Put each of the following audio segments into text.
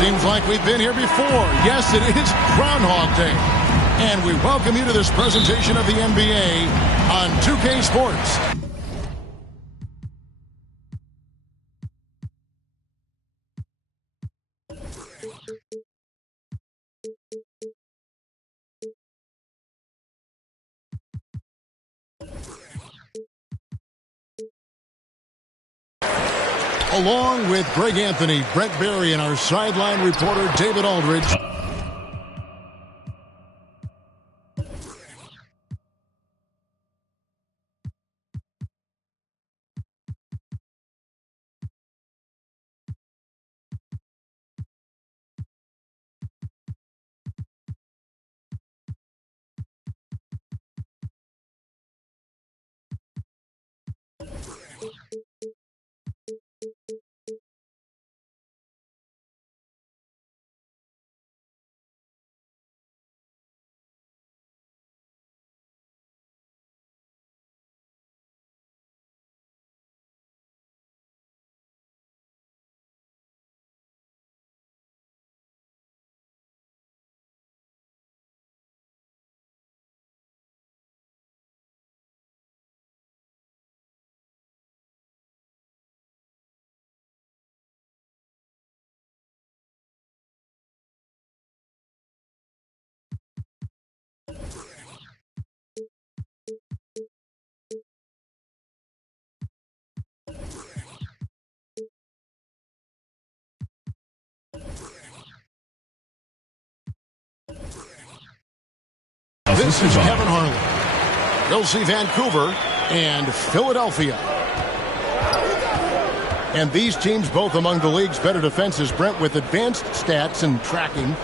Seems like we've been here before. Yes, it is Groundhog Day. And we welcome you to this presentation of the NBA on 2K Sports. Along with Greg Anthony, Brent Berry, and our sideline reporter, David Aldridge. This is Kevin Harlan. You'll see Vancouver and Philadelphia. And these teams both among the league's better defenses. Brent, with advanced stats and tracking,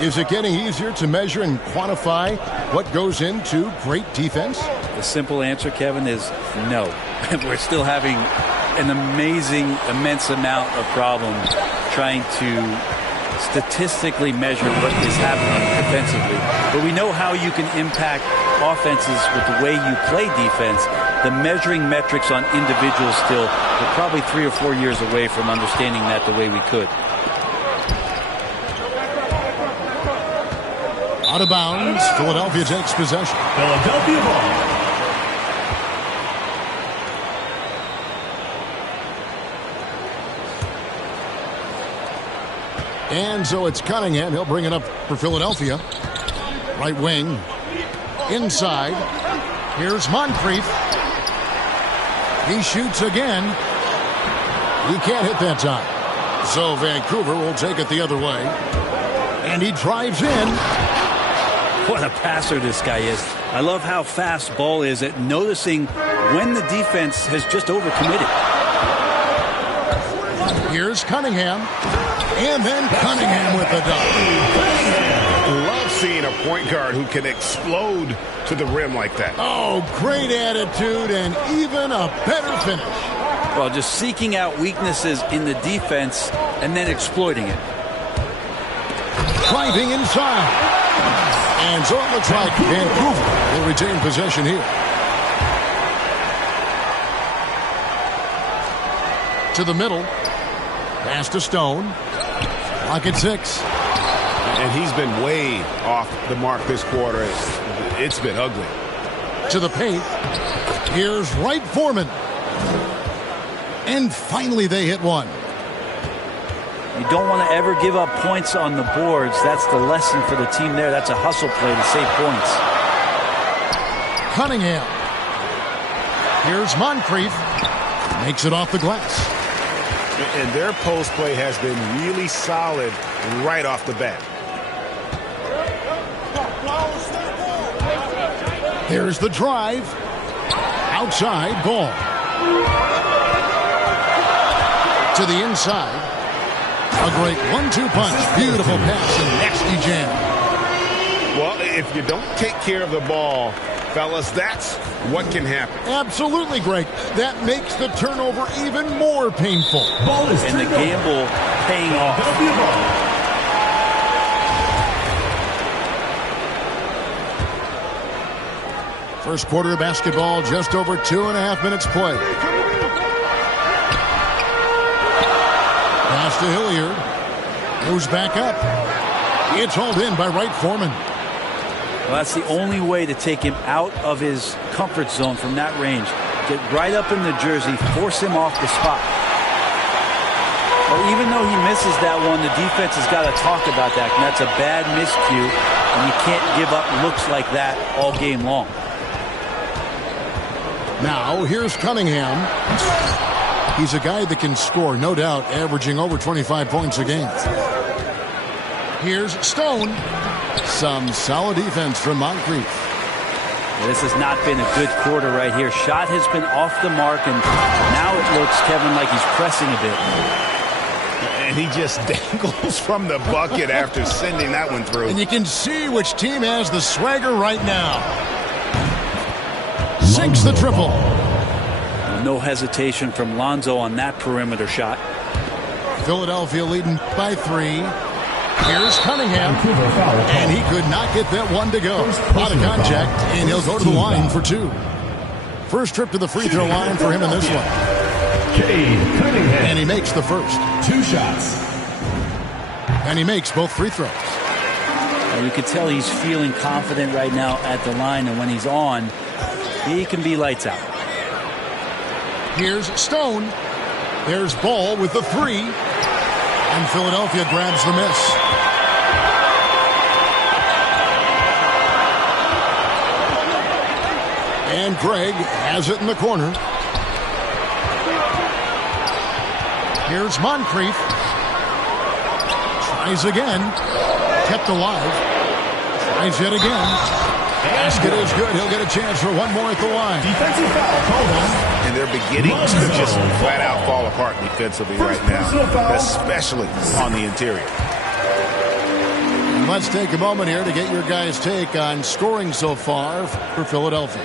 is it getting easier to measure and quantify what goes into great defense? The simple answer, Kevin, is no. We're still having an amazing, immense amount of problems trying to statistically measure what is happening defensively. But we know how you can impact offenses with the way you play defense. The measuring metrics on individuals still, we're probably 3 or 4 years away from understanding that the way we could. Out of bounds, Philadelphia takes possession. Philadelphia ball. And so it's Cunningham. He'll bring it up for Philadelphia. Right wing. Inside. Here's Moncrief. He shoots again. He can't hit that time. So Vancouver will take it the other way. And he drives in. What a passer this guy is. I love how fast Ball is at noticing when the defense has just overcommitted. Here's Cunningham. And then Cunningham with the dunk. Love seeing a point guard who can explode to the rim like that. Oh, great attitude and even a better finish. Well, just seeking out weaknesses in the defense and then exploiting it. Driving inside. And so it looks like Vancouver will retain possession here. To the middle. Pass to Stone. Clock at 6. And he's been way off the mark this quarter. It's been ugly. To the paint. Here's Wright Foreman. And finally they hit one. You don't want to ever give up points on the boards. That's the lesson for the team there. That's a hustle play to save points. Cunningham. Here's Moncrief. Makes it off the glass. And their post play has been really solid right off the bat. Here's the drive. Outside Ball. To the inside. A great 1-2 punch. Beautiful pass and nasty jam. Well, if you don't take care of the ball, fellas, that's what can happen. Absolutely, Greg. That makes the turnover even more painful. And the gamble paying off. First quarter of basketball, just over 2.5 minutes played. Pass to Hilliard. Moves back up. It's hauled in by Wright Foreman. Well, that's the only way to take him out of his comfort zone from that range. Get right up in the jersey, force him off the spot. Well, even though he misses that one, the defense has got to talk about that. And that's a bad miscue, and you can't give up looks like that all game long. Now, here's Cunningham. He's a guy that can score, no doubt, averaging over 25 points a game. Here's Stone. Some solid defense from Moncrief. This has not been a good quarter right here. Shot has been off the mark, and now it looks, Kevin, like he's pressing a bit. And he just dangles from the bucket after sending that one through. And you can see which team has the swagger right now. Sinks the triple. No hesitation from Lonzo on that perimeter shot. Philadelphia leading by 3. Here's Cunningham. And he could not get that one to go. Out of contact, and he'll go to the line for 2. First trip to the free throw line for him in this one. And he makes the first. 2 shots. And he makes both free throws. You can tell he's feeling confident right now at the line, and when he's on, he can be lights out. Here's Stone. There's Ball with the 3. And Philadelphia grabs the miss. And Greg has it in the corner. Here's Moncrief. Tries again. Kept alive. Tries yet again. Basket is good. He'll get a chance for one more at the line. Defensive foul called on. And they're beginning to just flat out fall apart defensively right now, especially on the interior. And let's take a moment here to get your guys' take on scoring so far for Philadelphia.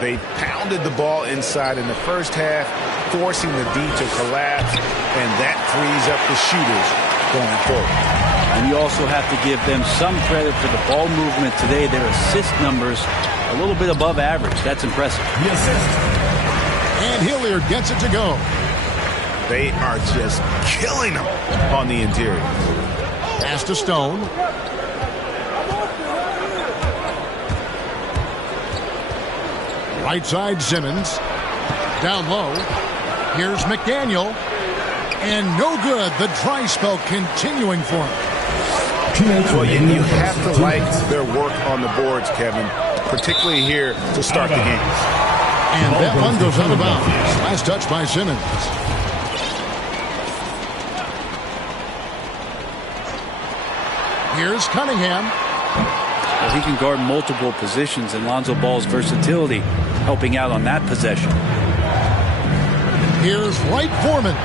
They pounded the ball inside in the first half, forcing the D to collapse, and that frees up the shooters going forward. And you also have to give them some credit for the ball movement today. Their assist numbers a little bit above average. That's impressive. The assist. And Hilliard gets it to go. They are just killing them on the interior. Pass to Stone. Right side Simmons. Down low. Here's McDaniel. And no good. The dry spell continuing for him. Well, you have to like their work on the boards, Kevin, particularly here to start the game. And that one goes out of bounds. Last touch by Simmons. Here's Cunningham. Well, he can guard multiple positions, and Lonzo Ball's versatility helping out on that possession. Here's Wright Foreman.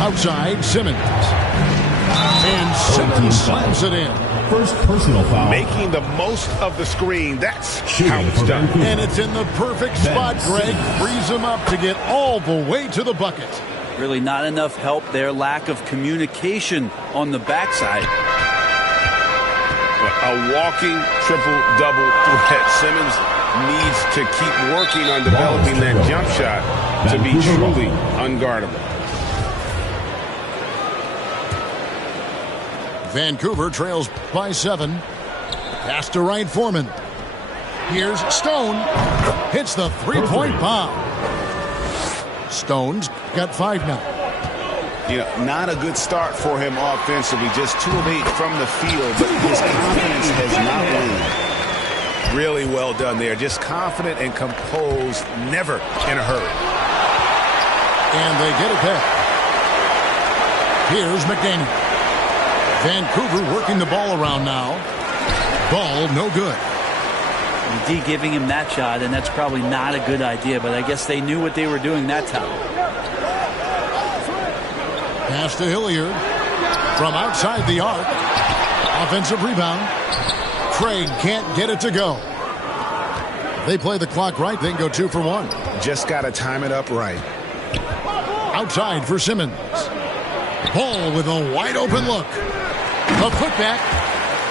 Outside, Simmons. And Simmons slams it in. First personal foul. Making the most of the screen. That's how it's done. And it's in the perfect spot, Greg. Frees him up to get all the way to the bucket. Really not enough help there. Lack of communication on the backside. A walking triple-double threat. Simmons needs to keep working on developing that jump shot to be truly unguardable. Vancouver trails by 7. Pass to Wright Foreman. Here's Stone. Hits the three-point bomb. Stone's got 5 now. You know, not a good start for him offensively. Just 2 of 8 from the field, but his confidence has not waned. Really well done there. Just confident and composed, never in a hurry. And they get it back. Here's McDaniel. Vancouver working the ball around now. Ball no good. D giving him that shot, and that's probably not a good idea, but I guess they knew what they were doing that time. Pass to Hilliard from outside the arc. Offensive rebound. Craig can't get it to go. They play the clock right, then go 2 for 1. Just got to time it up right. Outside for Simmons. Ball with a wide open look. The putback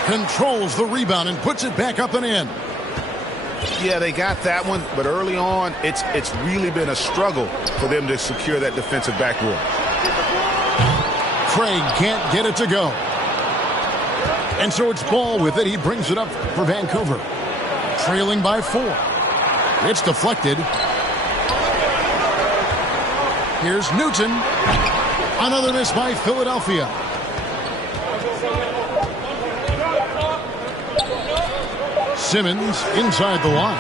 controls the rebound and puts it back up and in. Yeah, they got that one, but early on, it's really been a struggle for them to secure that defensive backboard. Craig can't get it to go. And so it's Ball with it. He brings it up for Vancouver. Trailing by 4. It's deflected. Here's Newton. Another miss by Philadelphia. Simmons inside the line.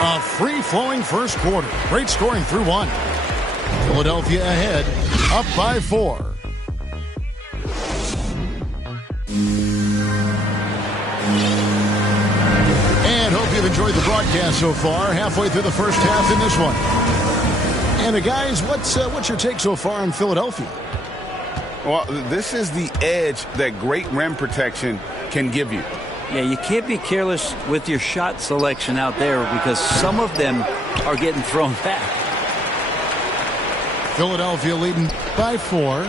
A free-flowing first quarter. Great scoring through 1. Philadelphia ahead, up by 4. And hope you've enjoyed the broadcast so far. Halfway through the first half in this one. And guys, what's your take so far on Philadelphia? Well, this is the edge that great rim protection can give you. Yeah, you can't be careless with your shot selection out there because some of them are getting thrown back. Philadelphia leading by 4.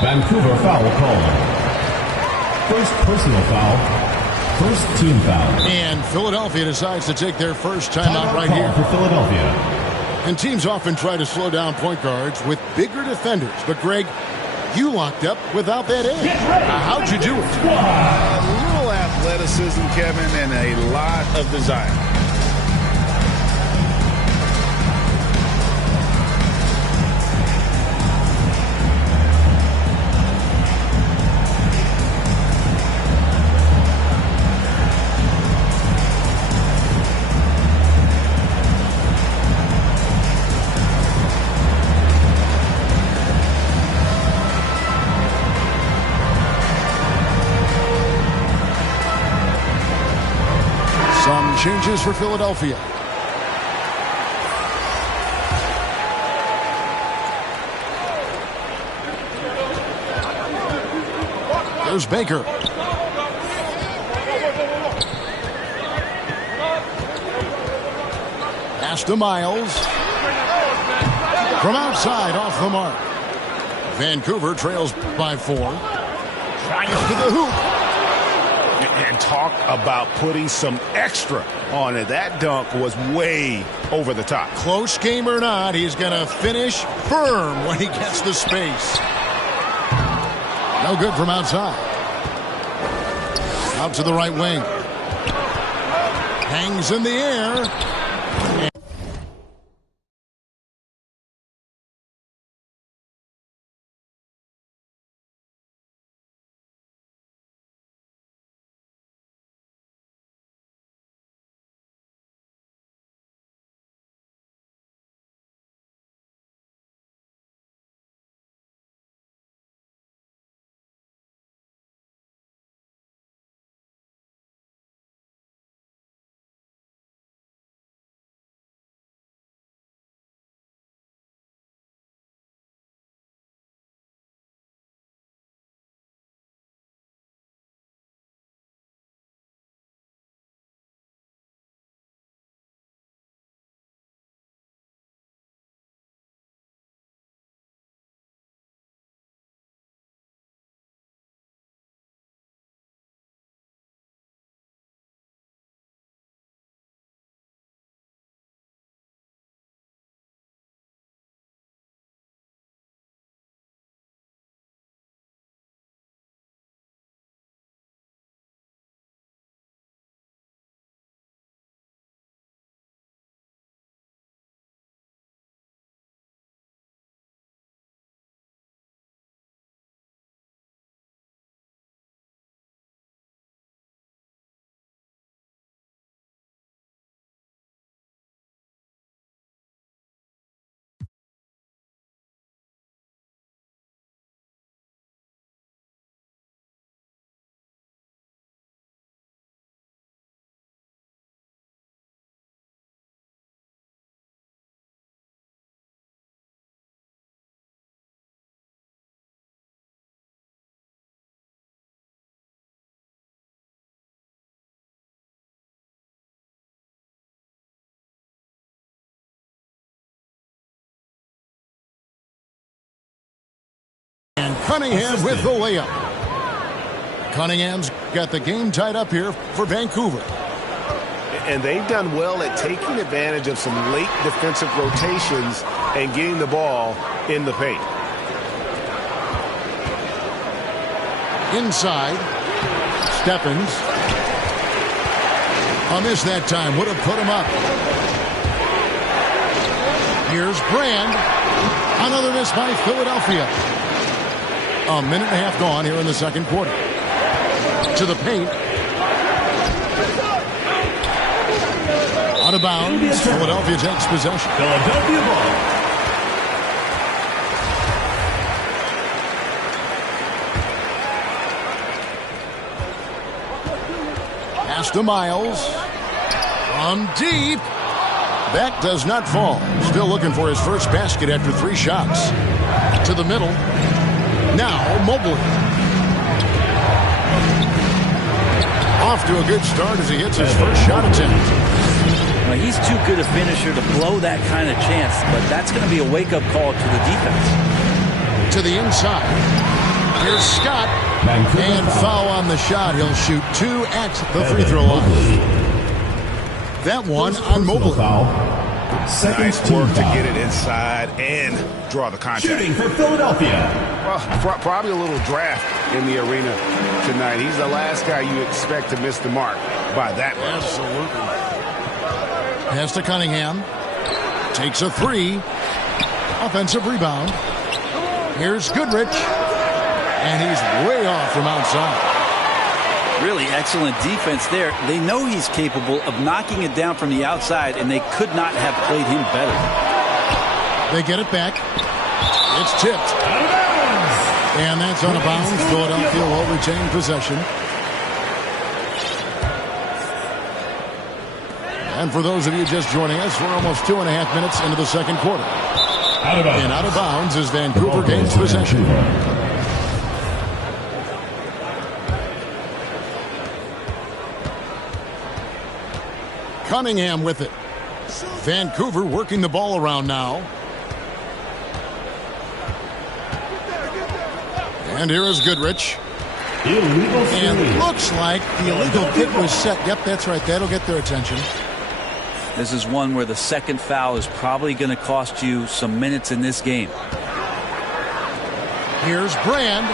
Vancouver foul call. First personal foul. First team foul. And Philadelphia decides to take their first timeout right here. For Philadelphia. And teams often try to slow down point guards with bigger defenders. But, Greg, you locked up without that edge. How'd you do it? A little athleticism, Kevin, and a lot of desire. Changes for Philadelphia. There's Baker. Pass to Miles. From outside, off the mark. Vancouver trails by 4. Tries to the hoop. And talk about putting some extra on it. That dunk was way over the top. Close game or not, he's going to finish firm when he gets the space. No good from outside. Out to the right wing. Hangs in the air. And Cunningham with the layup. Cunningham's got the game tied up here for Vancouver. And they've done well at taking advantage of some late defensive rotations and getting the ball in the paint. Inside, Stephens. A miss that time. Would have put him up. Here's Brand. Another miss by Philadelphia. A minute and a half gone here in the second quarter. To the paint. Out of bounds. Philadelphia takes possession. Philadelphia ball. Pass to Miles. From deep. That does not fall. Still looking for his first basket after 3 shots. To the middle. Now Mobley. Off to a good start as he hits his first shot attempt. Well, he's too good a finisher to blow that kind of chance, but that's going to be a wake-up call to the defense. To the inside. Here's Scott. And foul on the shot. He'll shoot 2 at the free throw line. That one on Mobley. Nice work to get it inside and draw the contact. Shooting for Philadelphia. Well, probably a little draft in the arena tonight. He's the last guy you expect to miss the mark by that much. Absolutely. Pass to Cunningham. Takes a 3. Offensive rebound. Here's Goodrich. And he's way off from outside. Really excellent defense there. They know he's capable of knocking it down from the outside, and they could not have played him better. They get it back. It's tipped. And that's out of bounds. Philadelphia will retain possession. And for those of you just joining us, we're almost 2.5 minutes into the second quarter. And out of bounds as Vancouver gains possession. Cunningham with it. Vancouver working the ball around now. And here is Goodrich. And looks like the illegal kick was set. Yep, that's right. That'll get their attention. This is one where the second foul is probably going to cost you some minutes in this game. Here's Brand.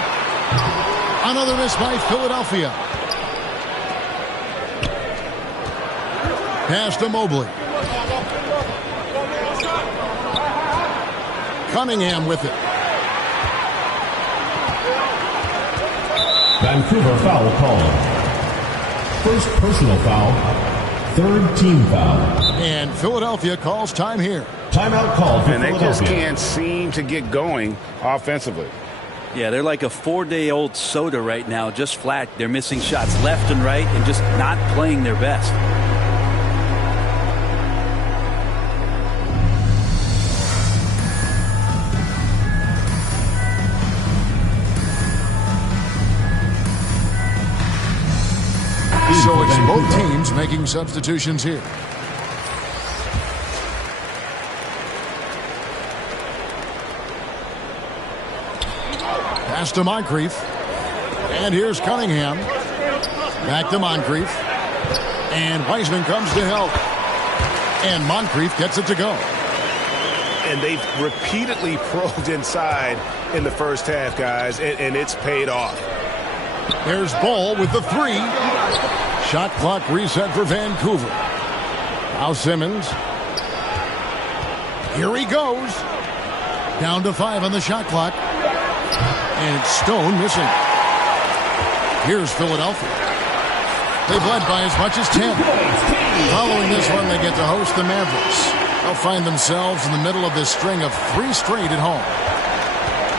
Another miss by Philadelphia. Pass to Mobley. Cunningham with it. Vancouver foul called. First personal foul. Third team foul. And Philadelphia calls time here. Timeout called for And they Philadelphia. just can't seem to get going offensively. Yeah, they're like a 4-day-old soda right now, just flat. They're missing shots left and right and just not playing their best. So it's both teams making substitutions here. Pass to Moncrief. And here's Cunningham. Back to Moncrief. And Wiseman comes to help. And Moncrief gets it to go. And they've repeatedly probed inside in the first half, guys, and it's paid off. There's Ball with the 3. Shot clock reset for Vancouver. Now Simmons. Here he goes. Down to 5 on the shot clock. And it's Stone missing. Here's Philadelphia. They've led by as much as 10. Following this one, they get to host the Mavericks. They'll find themselves in the middle of this string of 3 straight at home.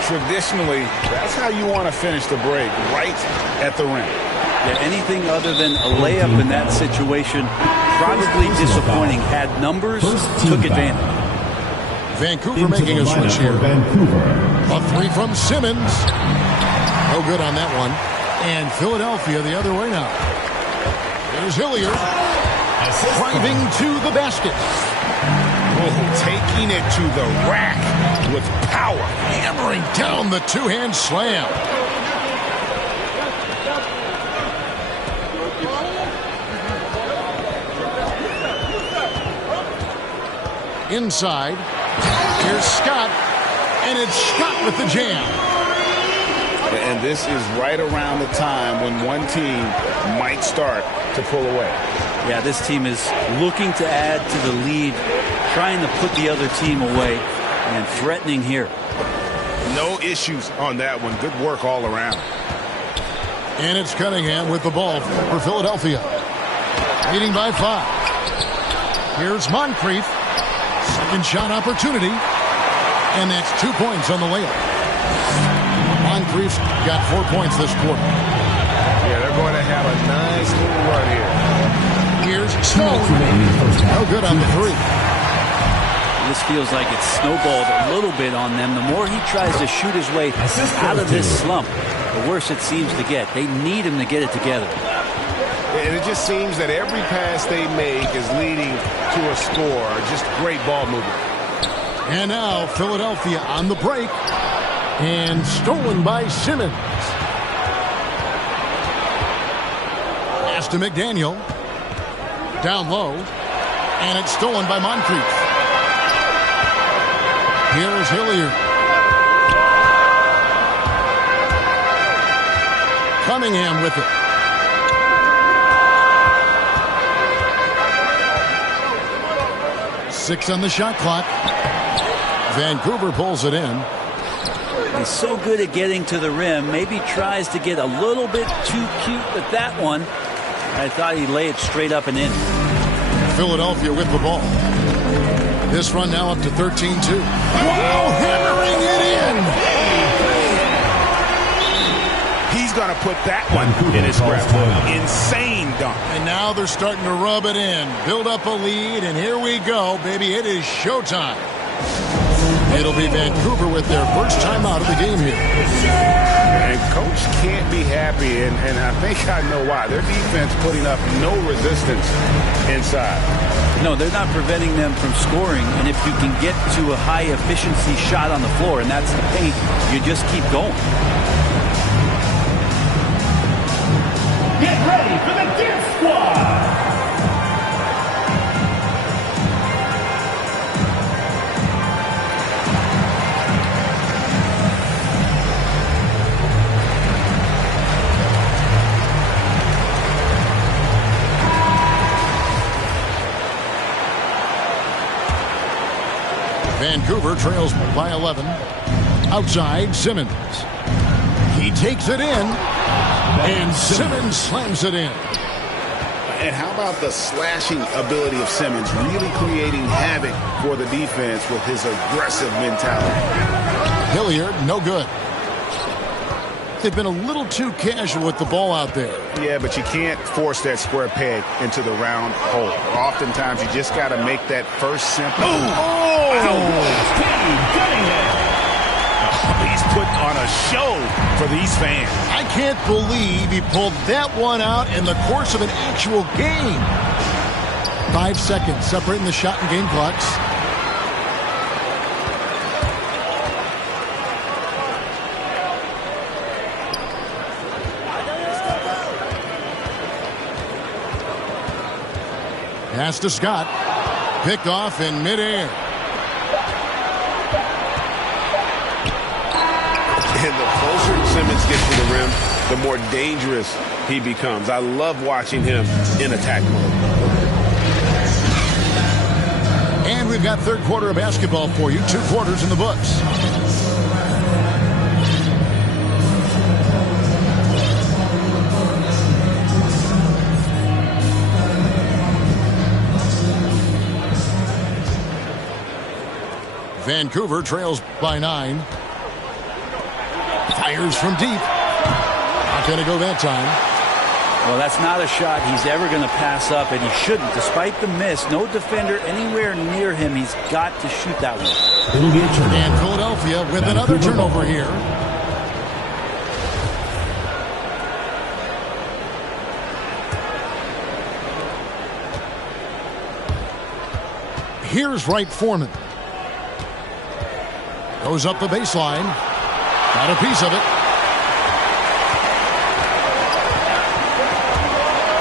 Traditionally, that's how you want to finish the break, right at the rim. Yeah, anything other than a layup in that situation, probably disappointing. Had numbers, took advantage. Vancouver making a switch here. A 3 from Simmons. No good on that one. And Philadelphia the other way now. Here's Hilliard. Driving to the basket. taking it to the rack with power. Hammering down the two-hand slam. Inside. Here's Scott. And it's Scott with the jam. And this is right around the time when one team might start to pull away. Yeah, this team is looking to add to the lead, trying to put the other team away, and threatening here. No issues on that one. Good work all around. And it's Cunningham with the ball for Philadelphia. Leading by 5. Here's Moncrief. Second shot opportunity. And that's 2 points on the layup. Moncrief's got 4 points this quarter. Yeah, they're going to have a nice little run here. Here's Stone. No good on the 3. This feels like it's snowballed a little bit on them. The more he tries to shoot his way out of this slump, the worse it seems to get. They need him to get it together. And it just seems that every pass they make is leading to a score. Just great ball movement. And now Philadelphia on the break. And stolen by Simmons. Pass to McDaniel. Down low. And it's stolen by Moncrief. Here's Hilliard. Cunningham with it. Six on the shot clock. Vancouver pulls it in. He's so good at getting to the rim. Maybe tries to get a little bit too cute with that one. I thought he'd lay it straight up and in. Philadelphia with the ball. This run now up to 13-2. Wow, hammering it in. He's going to put that one in his grip. Insane dunk. And now they're starting to rub it in. Build up a lead, and here we go, baby. It is showtime. It'll be Vancouver with their first time out of the game here. And Coach can't be happy, and I think I know why. Their defense putting up no resistance inside. No, they're not preventing them from scoring, and if you can get to a high-efficiency shot on the floor, and that's the paint, you just keep going. Get ready for the Dance Squad! Vancouver trails by 11. Outside, Simmons. He takes it in, and Simmons slams it in. And how about the slashing ability of Simmons, really creating havoc for the defense with his aggressive mentality. Hilliard, no good. They've been a little too casual with the ball out there. Yeah, but you can't force that square peg into the round hole. Oftentimes, you just got to make that first simple. He's putting on a show for these fans. I can't believe he pulled that one out in the course of an actual game. 5 seconds separating the shot and game clocks. Pass to Scott. Picked off in midair. And the closer Simmons gets to the rim, the more dangerous he becomes. I love watching him in attack mode. And we've got third quarter of basketball for you. 2 quarters in the books. Vancouver trails by 9. Fires from deep. Not going to go that time. Well, that's not a shot he's ever going to pass up, and he shouldn't. Despite the miss, no defender anywhere near him. He's got to shoot that one. It'll be a turnover. And Philadelphia with another turnover here. Here's Wright Foreman. Goes up the baseline. Got a piece of it.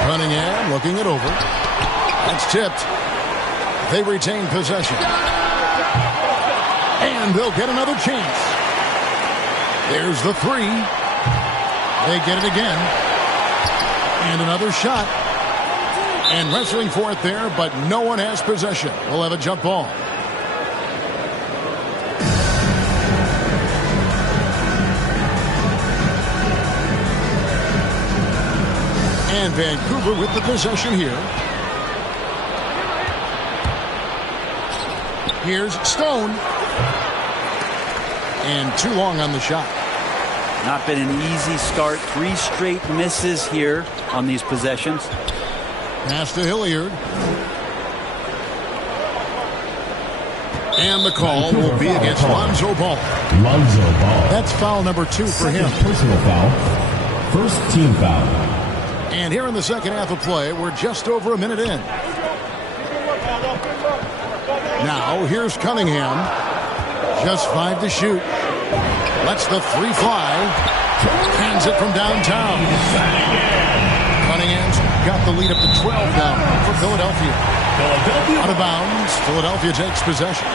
Cunningham looking it over. That's tipped. They retain possession. And they'll get another chance. There's the three. They get it again. And another shot. And wrestling for it there, but no one has possession. We'll have a jump ball. And Vancouver with the possession here. Here's Stone. And too long on the shot. Not been an easy start. 3 straight misses here on these possessions. Pass to Hilliard. And the call will be against Lonzo Ball. Lonzo Ball. That's foul number 2 for him. Personal foul. First team foul. And here in the second half of play, we're just over a minute in. Now, here's Cunningham. Just 5 to shoot. Lets the 3 fly. Hands it from downtown. Cunningham's got the lead up to 12 now for Philadelphia. Out of bounds. Philadelphia takes possession.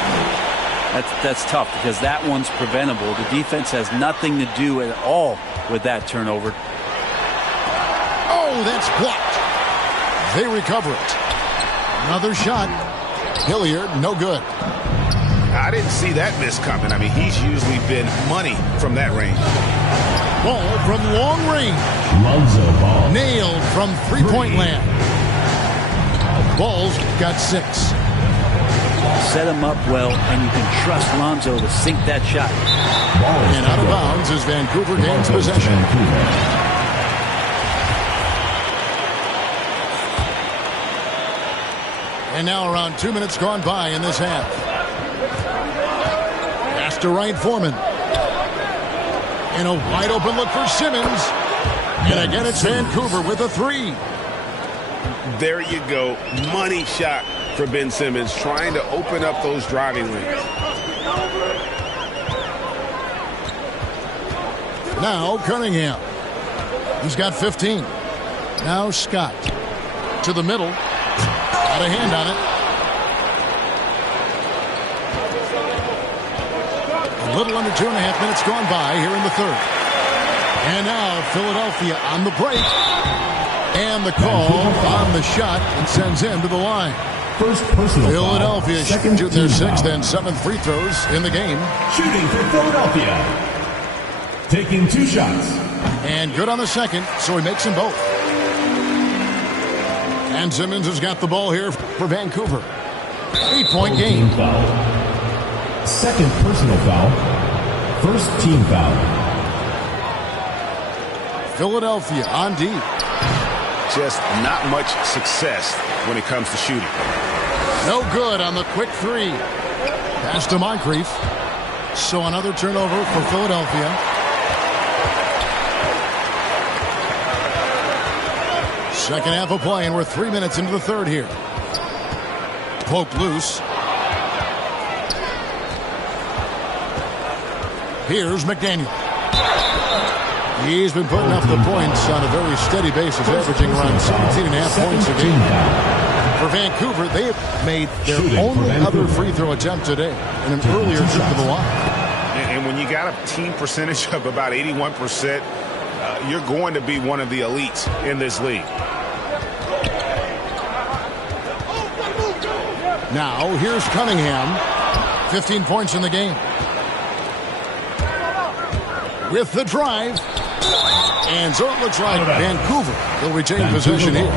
That's tough because that one's preventable. The defense has nothing to do at all with that turnover. Oh, that's blocked. They recover it. Another shot. Hilliard, no good. I didn't see that miss coming. I mean, he's usually been money from that range. Ball from long range. Lonzo Ball. Nailed from three-point land. Ball's got 6. Set him up well, and you can trust Lonzo to sink that shot. And out of bounds as Vancouver gains possession. And now around 2 minutes gone by in this half. Pass to Wright Foreman. And a wide open look for Simmons. And again it's Vancouver with a 3. There you go. Money shot for Ben Simmons, trying to open up those driving lanes. Now Cunningham. He's got 15. Now Scott. To the middle. Got a hand on it. A little under 2.5 minutes gone by here in the third. And now Philadelphia on the break. And the call on the shot and sends him to the line. First personal Philadelphia foul. shooting their 6th foul. and 7th free throws in the game. Shooting for Philadelphia. Taking 2 shots. And good on the second, so he makes them both. And Simmons has got the ball here for Vancouver. 8-point game. Team foul. Second personal foul. First team foul. Philadelphia on D. Just not much success when it comes to shooting. No good on the quick 3. Pass to Moncrief. So another turnover for Philadelphia. Second half of play, and we're 3 minutes into the third here. Poked loose. Here's McDaniel. He's been putting up the points on a very steady basis, averaging around 17.5 points a game. For Vancouver, they have made their only other free throw attempt today in an earlier trip to the line. And when you got a team percentage of about 81%, you're going to be one of the elites in this league. Now, here's Cunningham. 15 points in the game. With the drive. And so it looks like Vancouver will retain possession here.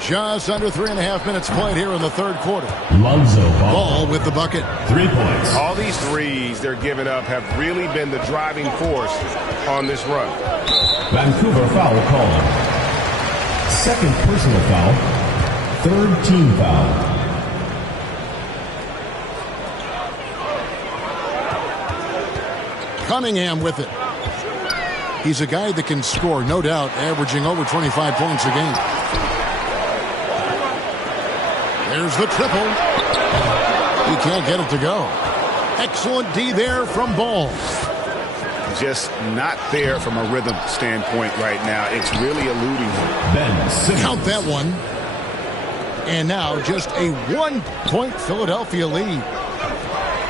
Just under 3.5 minutes played here in the third quarter. Lonzo Ball with the bucket. 3 points. All these threes they're giving up have really been the driving force on this run. Vancouver foul called. Second personal foul. Third team foul. Cunningham with it. He's a guy that can score, no doubt, averaging over 25 points a game. There's the triple. He can't get it to go. Excellent D there from Ball. Just not there from a rhythm standpoint right now. It's really eluding him. Count that one. And now just a 1-point Philadelphia lead.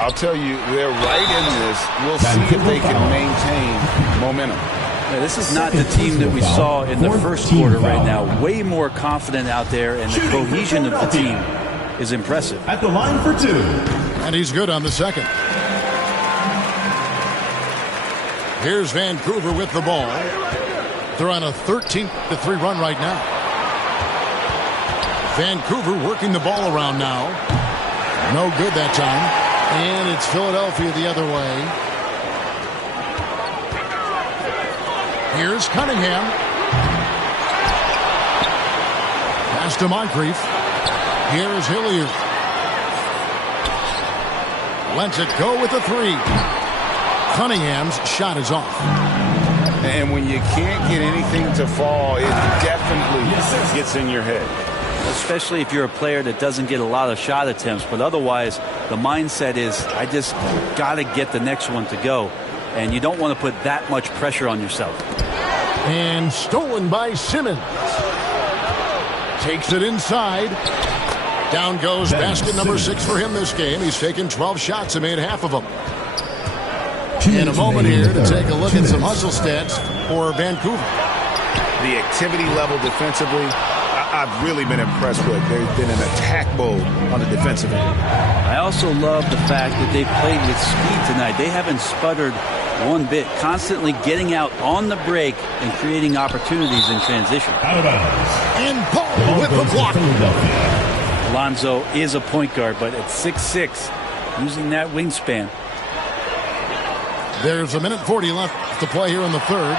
I'll tell you, they're right in this. We'll see if they can maintain momentum. Yeah, this is not the team that we saw in the first quarter right now. Way more confident out there, and the cohesion of the team is impressive. At the line for 2. And he's good on the second. Here's Vancouver with the ball. They're on a 13-3 run right now. Vancouver working the ball around now. No good that time. And it's Philadelphia the other way. Here's Cunningham. Pass to Moncrief. Here's Hilliard. Lets it go with the 3. Cunningham's shot is off. And when you can't get anything to fall, it definitely gets in your head. Especially if you're a player that doesn't get a lot of shot attempts. But otherwise, the mindset is, I just got to get the next one to go. And you don't want to put that much pressure on yourself. And stolen by Simmons. Takes it inside. Down goes basket number 6 for him this game. He's taken 12 shots and made half of them. In a moment here to take a look at some hustle stats for Vancouver. The activity level defensively, I've really been impressed with. They've been in attack mode on the defensive end. I also love the fact that they played with speed tonight. They haven't sputtered one bit, constantly getting out on the break and creating opportunities in transition. And Paul with the block. Alonzo is a point guard, but at 6'6", using that wingspan. There's a minute 40 left to play here in the third.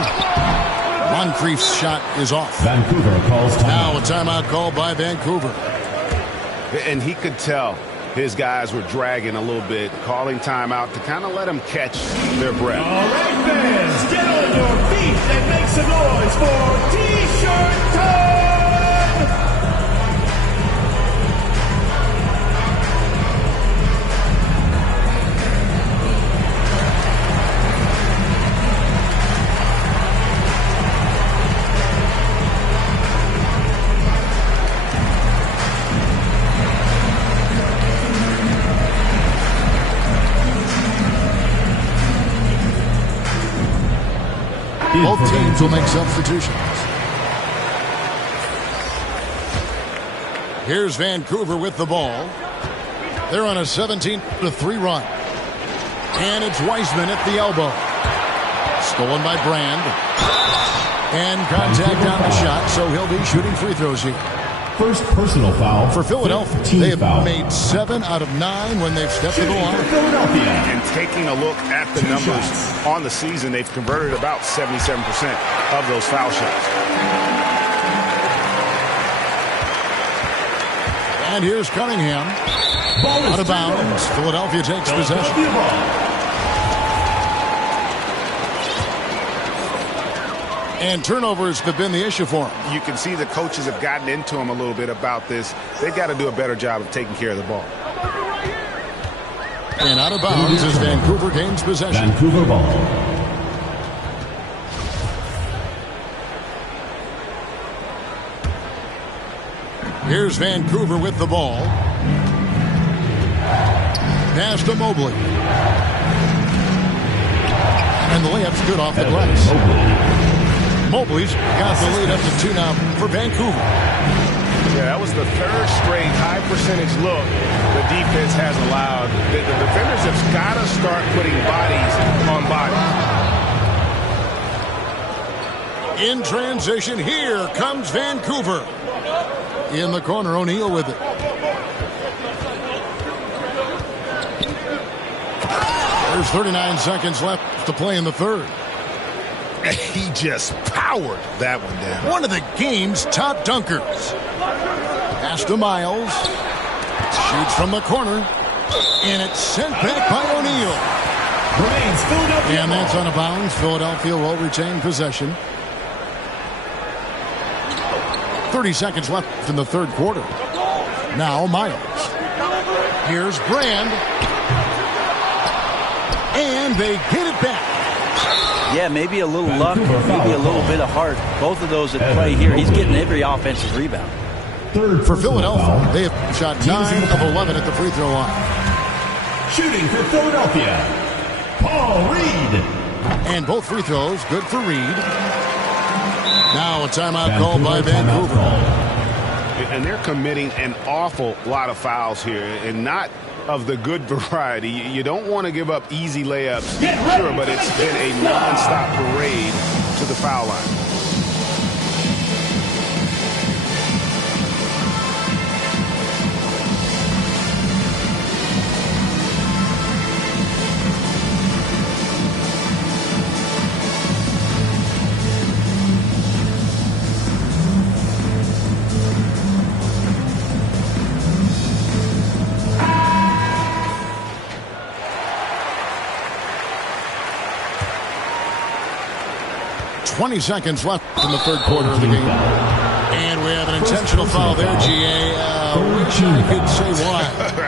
Moncrief's shot is off. Vancouver calls timeout. Now a timeout called by Vancouver. And he could tell his guys were dragging a little bit, calling timeout to kind of let them catch their breath. All right, fans, get on your feet and make some noise for T-shirt time! Both teams will make substitutions. Here's Vancouver with the ball. They're on a 17-3 run. And it's Wiseman at the elbow. Stolen by Brand. And contact on the shot, so he'll be shooting free throws here. First personal foul for Philadelphia. They have made 7 out of 9 when they've stepped to the line. And taking a look at the numbers on the season, they've converted about 77% of those foul shots. And here's Cunningham. Out of bounds. Philadelphia takes possession. And turnovers have been the issue for him. You can see the coaches have gotten into him a little bit about this. They've got to do a better job of taking care of the ball. And out of bounds as Vancouver gains possession. Vancouver ball. Here's Vancouver with the ball. Pass to Mobley. And the layup's good off the glass. Mobley's got the lead up to 2 now for Vancouver. Yeah, that was the 3rd straight high percentage look the defense has allowed. The defenders have got to start putting bodies on bodies. In transition, here comes Vancouver. In the corner, O'Neal with it. There's 39 seconds left to play in the third. He just powered that one down. One of the game's top dunkers. Pass to Miles. Shoots from the corner. And it's sent back by O'Neal. remains Philadelphia. And that's out of bounds. Philadelphia will retain possession. 30 seconds left in the third quarter. Now Miles. Here's Brand. And they get it back. Yeah, maybe a little luck, maybe a little bit of heart. Both of those at play here. He's getting every offensive rebound. For Philadelphia, they have shot 9 of 11 at the free throw line. Shooting for Philadelphia, Paul Reed. And both free throws good for Reed. Now a timeout called by Vancouver. And they're committing an awful lot of fouls here, and not of the good variety. You don't want to give up easy layups, sure, but it's been a nonstop parade to the foul line. .20 seconds left in the third quarter of the game. And we have an intentional foul there, GA. Wish I could say why.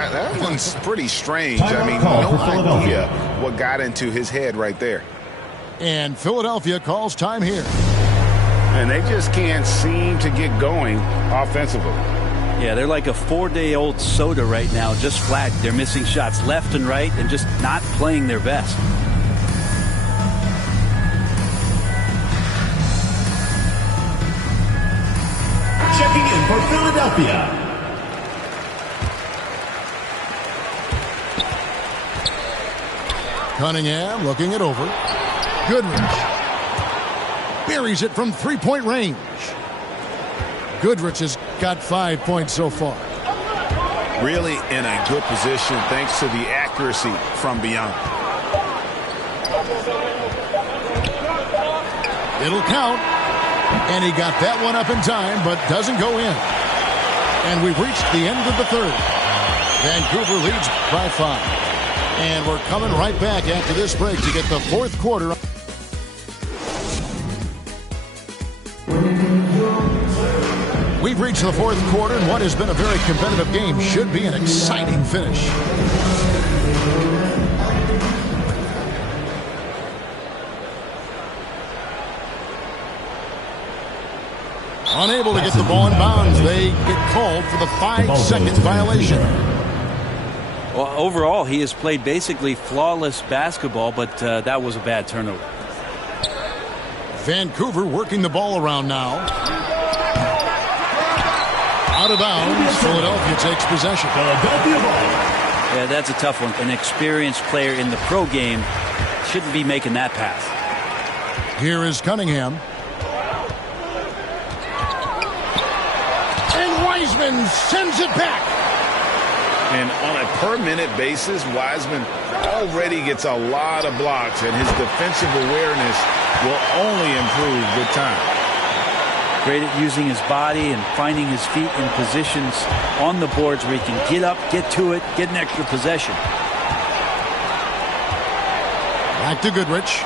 That one's pretty strange. I mean, no idea what got into his head right there. And Philadelphia calls time here. And they just can't seem to get going offensively. Yeah, they're like a 4-day-old soda right now, just flat. They're missing shots left and right and just not playing their best. Checking in for Philadelphia, Cunningham looking it over. Goodrich buries it from three-point range. Goodrich has got 5 points so far. Really in a good position thanks to the accuracy from beyond. It'll count. And he got that one up in time, but doesn't go in. And we've reached the end of the third. Vancouver leads by 5. And we're coming right back after this break to get the fourth quarter. We've reached the fourth quarter, and what has been a very competitive game should be an exciting finish. Unable to get the ball in bounds. They get called for the 5-second violation. Well, overall, he has played basically flawless basketball, but that was a bad turnover. Vancouver working the ball around now. Out of bounds. Philadelphia takes possession. Yeah, that's a tough one. An experienced player in the pro game shouldn't be making that pass. Here is Cunningham. Wiseman sends it back. And on a per-minute basis, Wiseman already gets a lot of blocks, and his defensive awareness will only improve with time. Great at using his body and finding his feet in positions on the boards where he can get up, get to it, get an extra possession. Back to Goodrich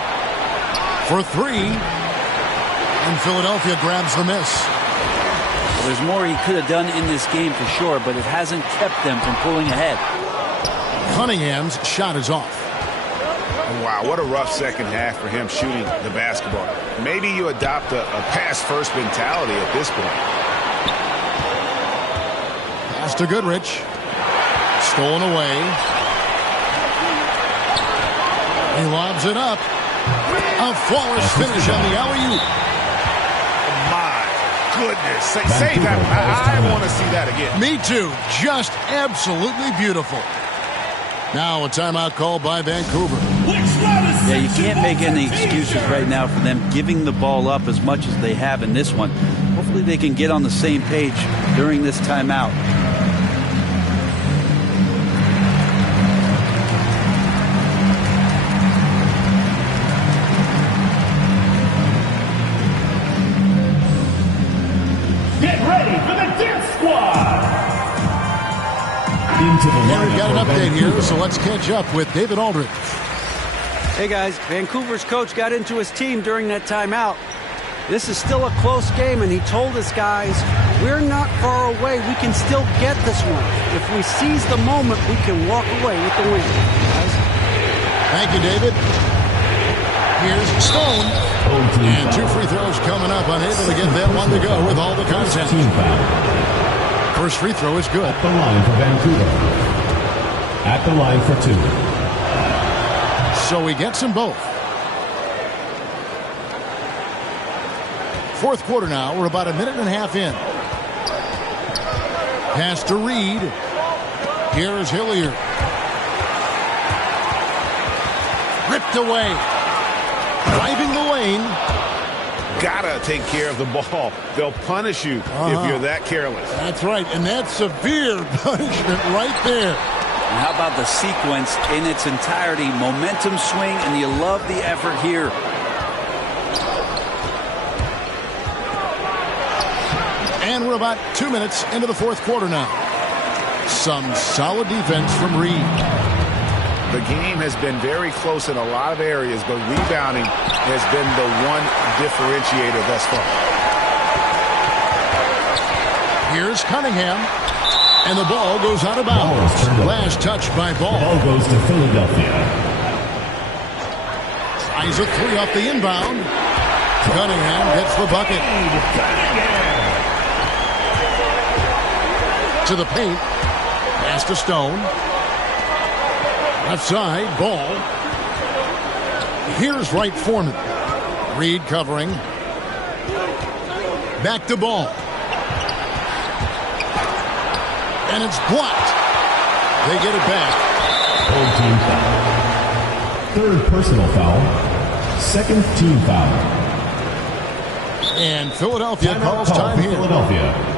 for 3. And Philadelphia grabs the miss. There's more he could have done in this game for sure, but it hasn't kept them from pulling ahead. Cunningham's shot is off. Wow, what a rough second half for him shooting the basketball. Maybe you adopt a pass-first mentality at this point. Pass to Goodrich. Stolen away. He lobs it up. A flawless finish on the alley-oop. Goodness, say that. I want to see that again. Me too. Just absolutely beautiful. Now a timeout called by Vancouver. Yeah, you can't make any excuses right now for them giving the ball up as much as they have in this one. Hopefully they can get on the same page during this timeout. And we've got an update here, so let's catch up with David Aldridge. Hey guys, Vancouver's coach got into his team during that timeout. This is still a close game, and he told us guys, we're not far away. We can still get this one. If we seize the moment, we can walk away with the win. Guys. Thank you, David. Here's Stone. And 2 free throws coming up. Unable to get that one to go with all the contact. First free throw is good. At the line for Vancouver. At the line for 2. So he gets them both. Fourth quarter now. We're about a minute and a half in. Pass to Reed. Here's Hilliard. Ripped away. Driving the lane. Gotta take care of the ball. They'll punish you if you're that careless. That's right, and that's severe punishment right there. And how about the sequence in its entirety? Momentum swing, and you love the effort here. And we're about 2 minutes into the fourth quarter now. Some solid defense from Reed. The game has been very close in a lot of areas, but rebounding has been the one differentiator thus far. Here's Cunningham, and the ball goes out of bounds. Last touch by Ball. Ball goes to Philadelphia. Tries a three off the inbound. Cunningham gets the bucket. To the paint. Pass to Stone. Left side, Ball. Here's Wright Foreman. Reed covering. Back to Ball. And it's blocked. They get it back. Old team foul. Third personal foul. Second team foul. And Philadelphia calls time here. Philadelphia.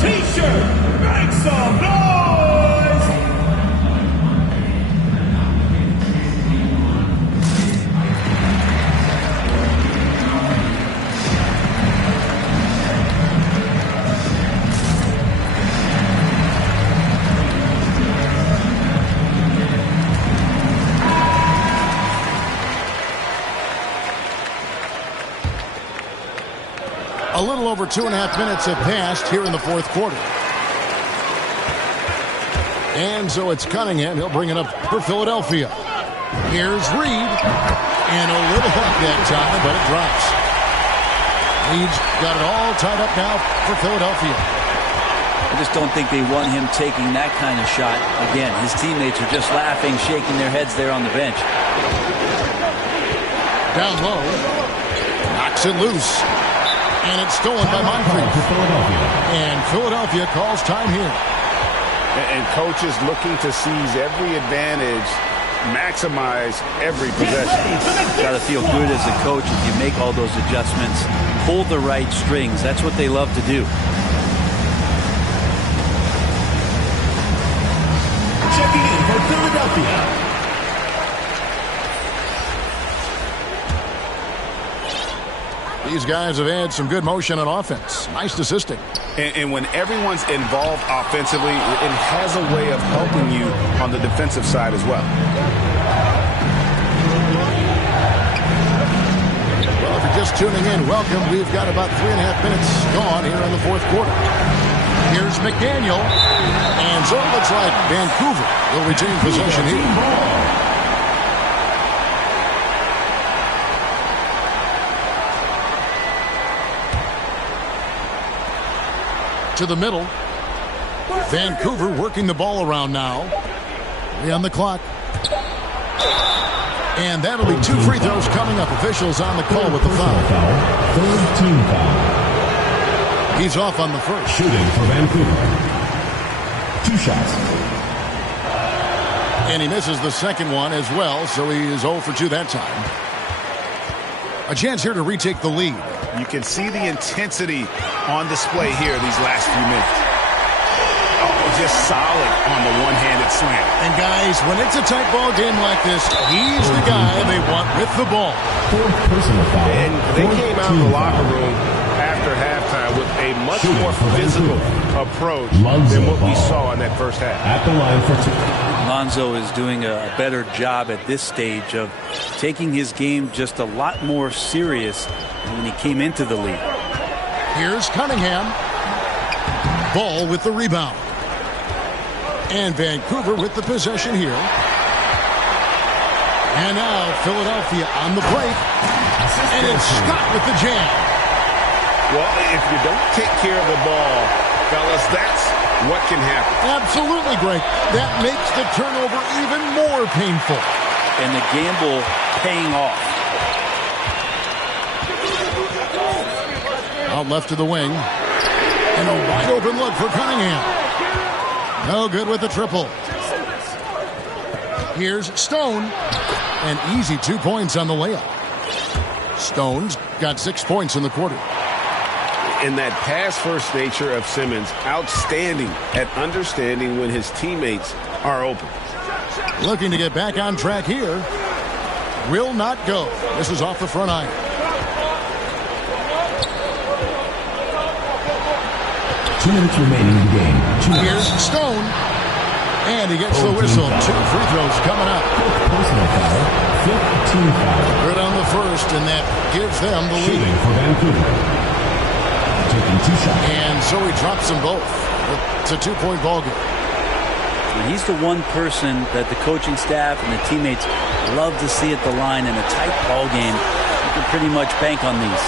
T-shirt, make some noise! A little over 2.5 minutes have passed here in the fourth quarter. And so it's Cunningham. He'll bring it up for Philadelphia. Here's Reed. And a little hook that time, but it drops. Reed's got it all tied up now for Philadelphia. I just don't think they want him taking that kind of shot. Again, his teammates are just laughing, shaking their heads there on the bench. Down low. Knocks it loose. And it's stolen by Moncrief. And Philadelphia calls time here. And coaches looking to seize every advantage, maximize every possession. Got to feel good as a coach if you make all those adjustments. Pull the right strings. That's what they love to do. Checking in for Philadelphia. These guys have had some good motion on offense. Nice assisting. And when everyone's involved offensively, it has a way of helping you on the defensive side as well. Well, if you're just tuning in, welcome. We've got about 3.5 minutes gone here in the fourth quarter. Here's McDaniel. And so it looks like Vancouver will retain possession here. To the middle. Vancouver working the ball around now. 3 on the clock. And that'll be 2 free throws coming up. Officials on the call with the foul. Third team foul. He's off on the first. Shooting for Vancouver. 2 shots. And he misses the second one as well, so he is 0 for 2 that time. A chance here to retake the lead. You can see the intensity on display here these last few minutes. Oh, just solid on the one-handed slam. And guys, when it's a tight ball game like this, he's the guy they want with the ball. Fourth personal foul. And they came out of the locker room after halftime with a a much more physical approach than what we saw in that first half. At the line for two. Lonzo is doing a better job at this stage of taking his game just a lot more serious than when he came into the league. Here's Cunningham. Ball with the rebound. And Vancouver with the possession here. And now Philadelphia on the break. And it's Scott with the jam. Well, if you don't take care of the ball, fellas, that's what can happen. Absolutely, Greg. That makes the turnover even more painful. And the gamble paying off. Out left to the wing. And a wide open look for Cunningham. No good with the triple. Here's Stone. An easy 2 points on the layup. Stone's got 6 points in the quarter. And that pass-first nature of Simmons, outstanding at understanding when his teammates are open. Looking to get back on track here. Will not go. This is off the front iron. Two minutes remaining in the game. Here's Stone. And he gets the whistle. 2 free throws coming up. Personal foul. 15 foul. Good on the first, and that gives them the lead. Shooting for Vancouver. Taking 2 shots. And so he drops them both. It's a 2-point ball game. And he's the one person that the coaching staff and the teammates love to see at the line in a tight ball game. You can pretty much bank on these.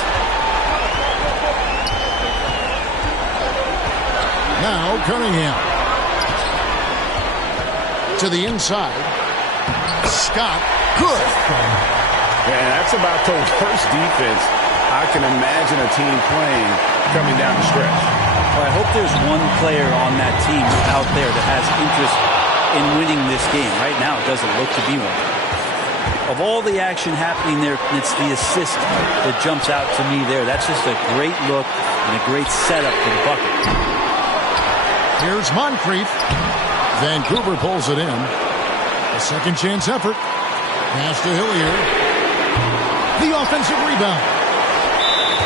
Now Cunningham. To the inside. Scott. Good. Yeah, that's about the worst defense I can imagine a team playing coming down the stretch. Well, I hope there's one player on that team out there that has interest in winning this game. Right now, it doesn't look to be one. Of all the action happening there, it's the assist that jumps out to me there. That's just a great look and a great setup for the bucket. Here's Moncrief. Vancouver pulls it in. A second chance effort. Pass to Hilliard. The offensive rebound.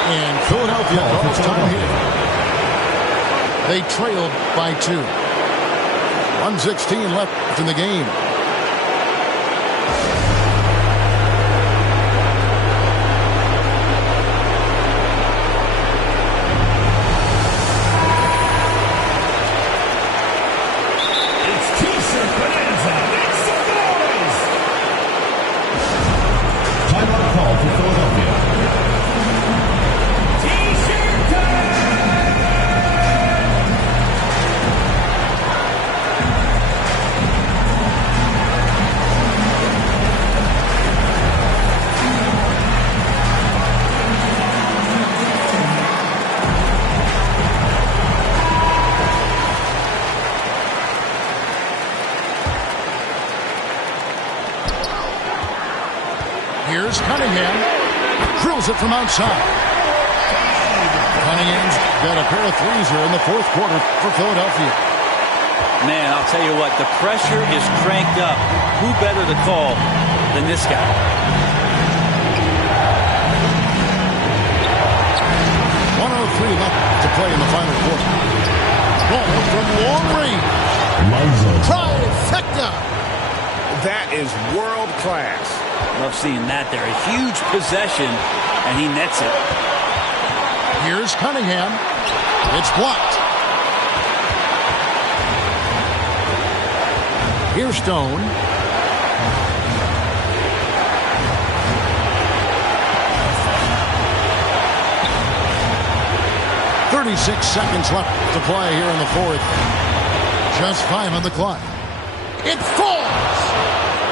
And Philadelphia calls time here. They trailed by 2. 1:16 left in the game. Here's Cunningham. Drills it from outside. Cunningham's got a pair of threes here in the fourth quarter for Philadelphia. Man, I'll tell you what, the pressure is cranked up. Who better to call than this guy? 1:03 left to play in the final quarter. Ball from long range. Trifecta. That is world class. Love seeing that there. A huge possession, and he nets it. Here's Cunningham. It's blocked. Here's Stone. .36 seconds left to play here in the fourth. Just 5 on the clock. It falls!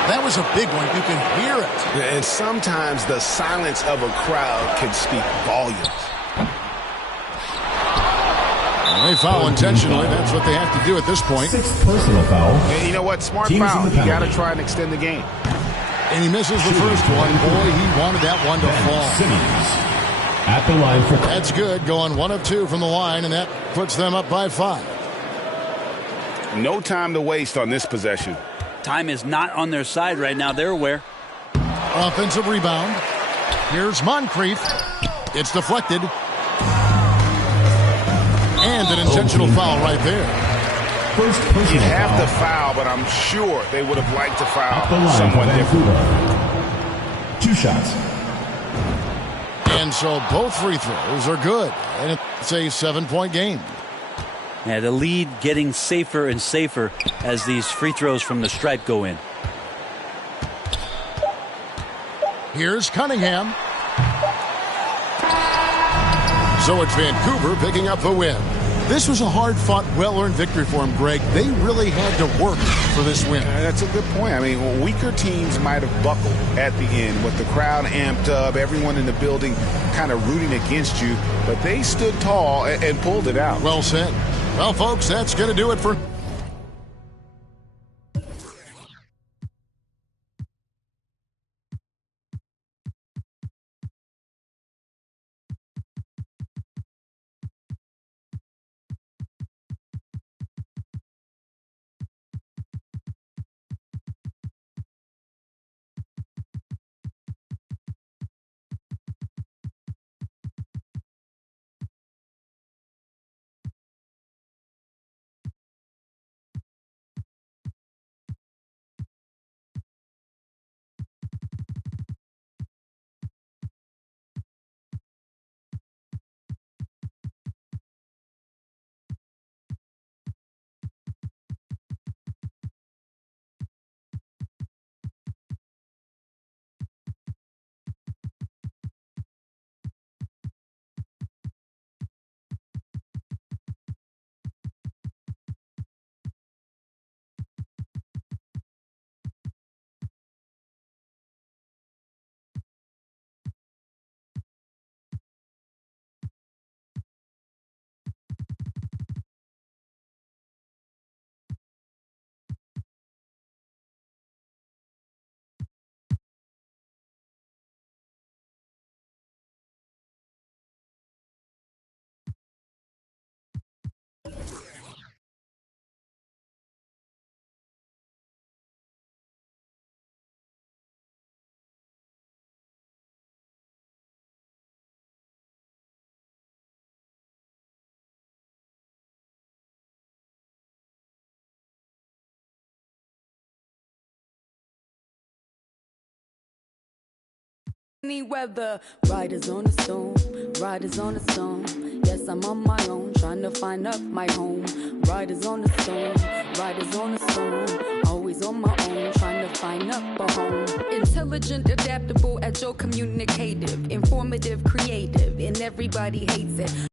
That was a big one. You can hear it. And sometimes the silence of a crowd can speak volumes. They foul intentionally. That's what they have to do at this point. 6th personal foul. And you know what? Smart foul. You got to try and extend the game. And he misses the first one. Boy, he wanted that one to fall. Simmons at the line for... That's good. Going 1 of 2 from the line, and that puts them up by 5. No time to waste on this possession. Time is not on their side right now. They're aware. Offensive rebound. Here's Moncrief. It's deflected. And an intentional foul right there. First You personal have foul. to foul, but I'm sure they would have liked to At the foul line someone for different. Vancouver. 2 shots. And so both free throws are good. And it's a 7-point game. Yeah, the lead getting safer and safer as these free throws from the stripe go in. Here's Cunningham. So it's Vancouver picking up the win. This was a hard-fought, well-earned victory for him, Greg. They really had to work for this win. That's a good point. I mean, weaker teams might have buckled at the end with the crowd amped up, everyone in the building kind of rooting against you, but they stood tall and pulled it out. Well said. Well, folks, that's going to do it for... Any weather, riders on the storm, riders on the storm. Yes, I'm on my own, trying to find up my home. Riders on the storm, riders on the storm. Always on my own, trying to find up a home. Intelligent, adaptable, agile, communicative, informative, creative, and everybody hates it.